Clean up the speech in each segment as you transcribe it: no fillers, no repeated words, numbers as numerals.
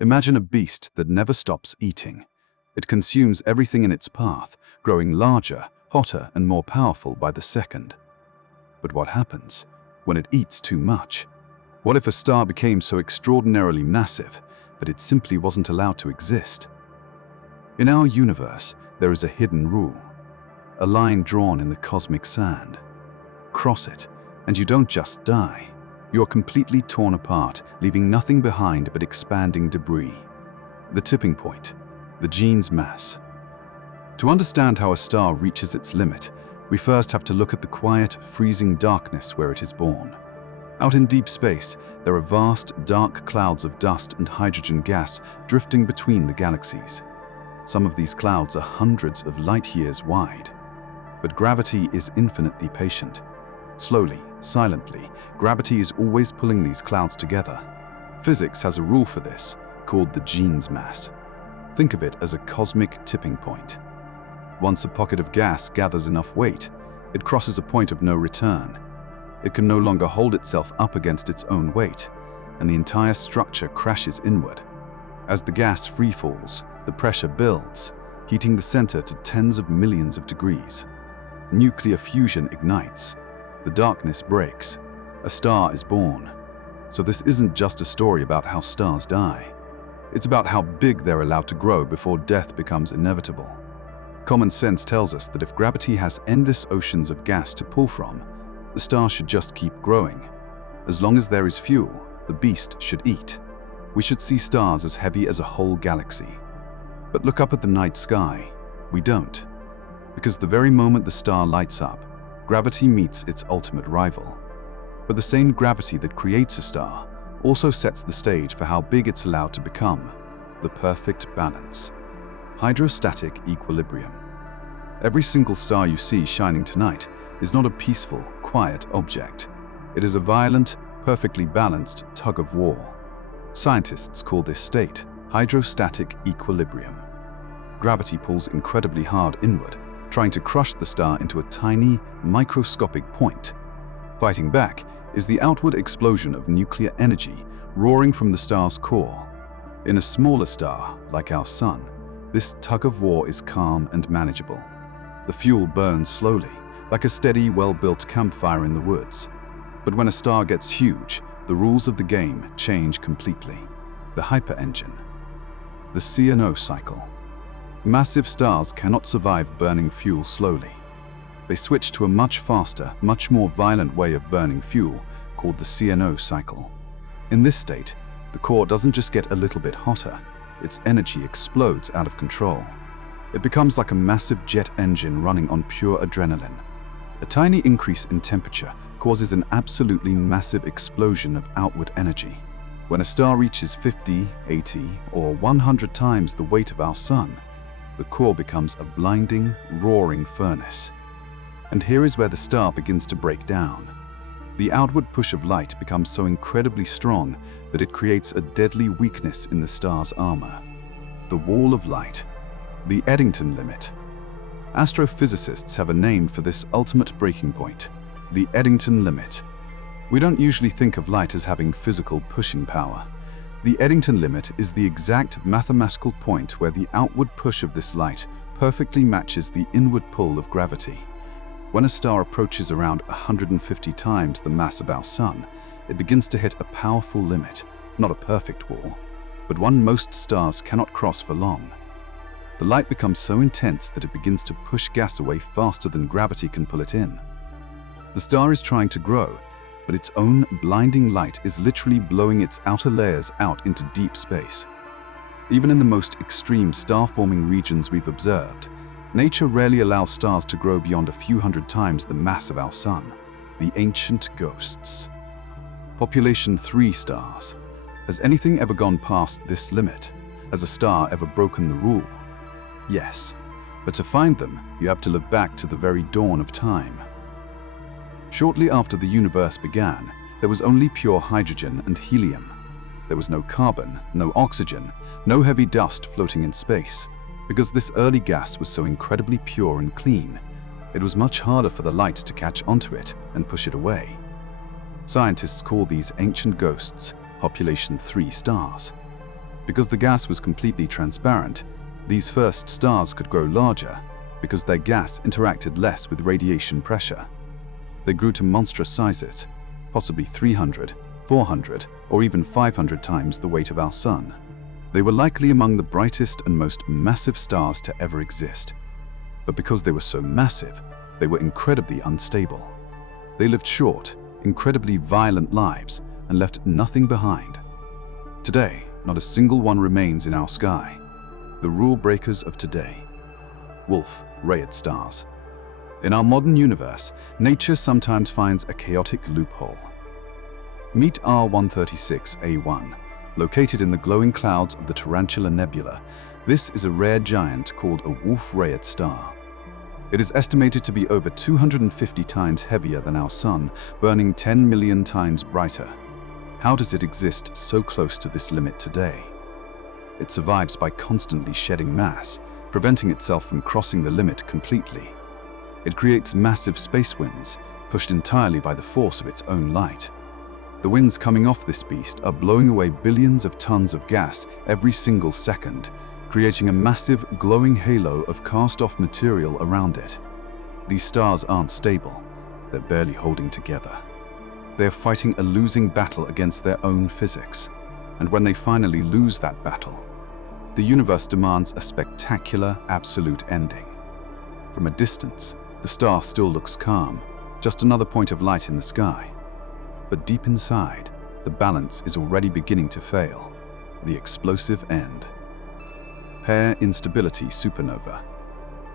Imagine a beast that never stops eating. It consumes everything in its path, growing larger, hotter, and more powerful by the second. But what happens when it eats too much? What if a star became so extraordinarily massive that it simply wasn't allowed to exist? In our universe, there is a hidden rule, a line drawn in the cosmic sand. Cross it, and you don't just die. You're completely torn apart, leaving nothing behind but expanding debris. The tipping point, the gene's mass. To understand how a star reaches its limit, we first have to look at the quiet, freezing darkness where it is born. Out in deep space, there are vast, dark clouds of dust and hydrogen gas drifting between the galaxies. Some of these clouds are hundreds of light years wide. But gravity is infinitely patient. Slowly, silently, gravity is always pulling these clouds together. Physics has a rule for this, called the gene's mass. Think of it as a cosmic tipping point. Once a pocket of gas gathers enough weight, it crosses a point of no return. It can no longer hold itself up against its own weight, and the entire structure crashes inward. As the gas free falls, the pressure builds, heating the center to tens of millions of degrees. Nuclear fusion ignites. The darkness breaks. A star is born. So this isn't just a story about how stars die. It's about how big they're allowed to grow before death becomes inevitable. Common sense tells us that if gravity has endless oceans of gas to pull from, the star should just keep growing. As long as there is fuel, the beast should eat. We should see stars as heavy as a whole galaxy. But look up at the night sky. We don't. Because the very moment the star lights up, gravity meets its ultimate rival. But the same gravity that creates a star also sets the stage for how big it's allowed to become. The perfect balance. Hydrostatic equilibrium. Every single star you see shining tonight is not a peaceful, quiet object. It is a violent, perfectly balanced tug of war. Scientists call this state hydrostatic equilibrium. Gravity pulls incredibly hard inward, trying to crush the star into a tiny, microscopic point. Fighting back is the outward explosion of nuclear energy roaring from the star's core. In a smaller star, like our Sun, this tug of war is calm and manageable. The fuel burns slowly, like a steady, well-built campfire in the woods. But when a star gets huge, the rules of the game change completely. The hyper-engine. The CNO Cycle. Massive stars cannot survive burning fuel slowly. They switch to a much faster, much more violent way of burning fuel called the CNO Cycle. In this state, the core doesn't just get a little bit hotter, its energy explodes out of control. It becomes like a massive jet engine running on pure adrenaline. A tiny increase in temperature causes an absolutely massive explosion of outward energy. When a star reaches 50, 80, or 100 times the weight of our Sun, the core becomes a blinding, roaring furnace. And here is where the star begins to break down. The outward push of light becomes so incredibly strong that it creates a deadly weakness in the star's armor. The wall of light. The Eddington Limit. Astrophysicists have a name for this ultimate breaking point, the Eddington Limit. We don't usually think of light as having physical pushing power. The Eddington Limit is the exact mathematical point where the outward push of this light perfectly matches the inward pull of gravity. When a star approaches around 150 times the mass of our Sun, it begins to hit a powerful limit, not a perfect wall, but one most stars cannot cross for long. The light becomes so intense that it begins to push gas away faster than gravity can pull it in. The star is trying to grow, but its own blinding light is literally blowing its outer layers out into deep space. Even in the most extreme star-forming regions we've observed, nature rarely allows stars to grow beyond a few hundred times the mass of our Sun, the ancient ghosts. Population 3 stars. Has anything ever gone past this limit? Has a star ever broken the rule? Yes, but to find them, you have to look back to the very dawn of time. Shortly after the universe began, there was only pure hydrogen and helium. There was no carbon, no oxygen, no heavy dust floating in space. Because this early gas was so incredibly pure and clean, it was much harder for the light to catch onto it and push it away. Scientists call these ancient ghosts population 3 stars. Because the gas was completely transparent, these first stars could grow larger because their gas interacted less with radiation pressure. They grew to monstrous sizes, possibly 300, 400, or even 500 times the weight of our Sun. They were likely among the brightest and most massive stars to ever exist. But because they were so massive, they were incredibly unstable. They lived short, incredibly violent lives and left nothing behind. Today, not a single one remains in our sky. The rule breakers of today. Wolf-Rayet stars. In our modern universe, nature sometimes finds a chaotic loophole. Meet R136A1, located in the glowing clouds of the Tarantula Nebula. This is a rare giant called a Wolf-Rayet star. It is estimated to be over 250 times heavier than our Sun, burning 10 million times brighter. How does it exist so close to this limit today? It survives by constantly shedding mass, preventing itself from crossing the limit completely. It creates massive space winds, pushed entirely by the force of its own light. The winds coming off this beast are blowing away billions of tons of gas every single second, creating a massive glowing halo of cast-off material around it. These stars aren't stable, they're barely holding together. They are fighting a losing battle against their own physics, and when they finally lose that battle, the universe demands a spectacular, absolute ending. From a distance, the star still looks calm, just another point of light in the sky. But deep inside, the balance is already beginning to fail. The explosive end. Pair-Instability Supernova.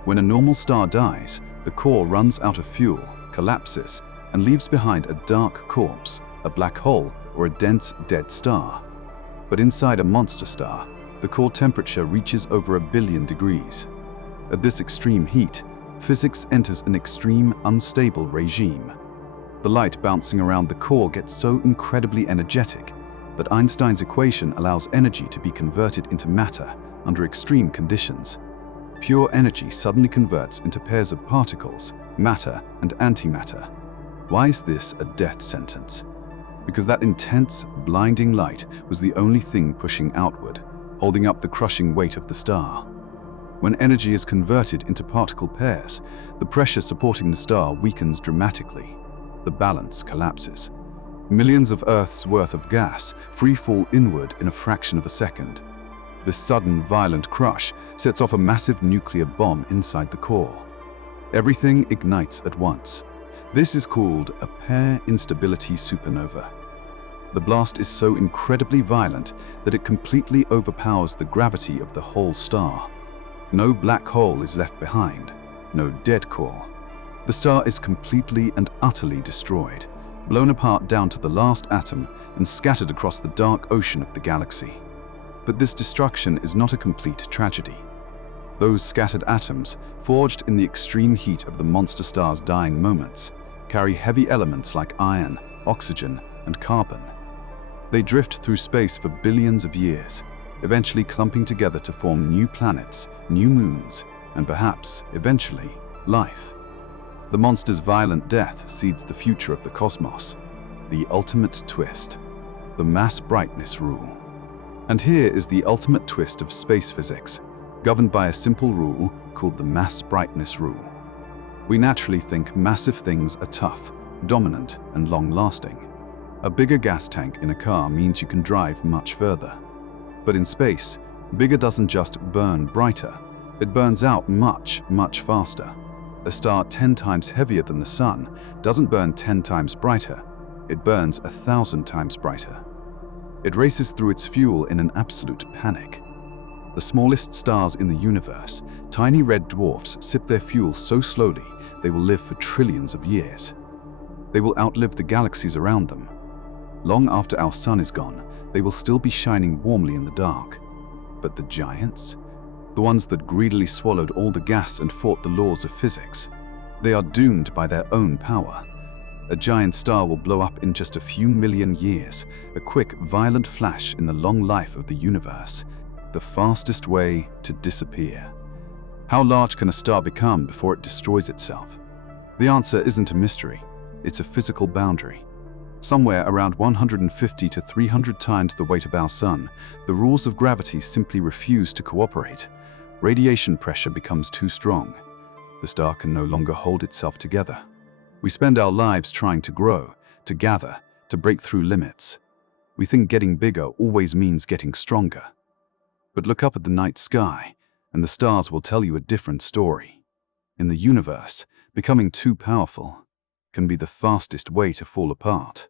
When a normal star dies, the core runs out of fuel, collapses, and leaves behind a dark corpse, a black hole, or a dense, dead star. But inside a monster star, the core temperature reaches over 1 billion degrees. At this extreme heat, physics enters an extreme, unstable regime. The light bouncing around the core gets so incredibly energetic that Einstein's equation allows energy to be converted into matter under extreme conditions. Pure energy suddenly converts into pairs of particles, matter and antimatter. Why is this a death sentence? Because that intense, blinding light was the only thing pushing outward, holding up the crushing weight of the star. When energy is converted into particle pairs, the pressure supporting the star weakens dramatically. The balance collapses. Millions of Earth's worth of gas free fall inward in a fraction of a second. This sudden, violent crush sets off a massive nuclear bomb inside the core. Everything ignites at once. This is called a pair-instability supernova. The blast is so incredibly violent that it completely overpowers the gravity of the whole star. No black hole is left behind, no dead core. The star is completely and utterly destroyed, blown apart down to the last atom and scattered across the dark ocean of the galaxy. But this destruction is not a complete tragedy. Those scattered atoms, forged in the extreme heat of the monster star's dying moments, carry heavy elements like iron, oxygen, and carbon. They drift through space for billions of years, eventually clumping together to form new planets, new moons, and perhaps, eventually, life. The monster's violent death seeds the future of the cosmos, the ultimate twist, the mass brightness rule. And here is the ultimate twist of space physics, governed by a simple rule called the mass brightness rule. We naturally think massive things are tough, dominant, and long-lasting. A bigger gas tank in a car means you can drive much further. But in space, bigger doesn't just burn brighter, it burns out much, much faster. A star 10 times heavier than the Sun doesn't burn 10 times brighter, it burns 1,000 times brighter. It races through its fuel in an absolute panic. The smallest stars in the universe, tiny red dwarfs, sip their fuel so slowly they will live for trillions of years. They will outlive the galaxies around them. Long after our Sun is gone, they will still be shining warmly in the dark. But the giants? The ones that greedily swallowed all the gas and fought the laws of physics, they are doomed by their own power. A giant star will blow up in just a few million years, a quick, violent flash in the long life of the universe, the fastest way to disappear. How large can a star become before it destroys itself? The answer isn't a mystery, it's a physical boundary. Somewhere around 150 to 300 times the weight of our Sun, the rules of gravity simply refuse to cooperate. Radiation pressure becomes too strong. The star can no longer hold itself together. We spend our lives trying to grow, to gather, to break through limits. We think getting bigger always means getting stronger. But look up at the night sky, and the stars will tell you a different story. In the universe, becoming too powerful can be the fastest way to fall apart.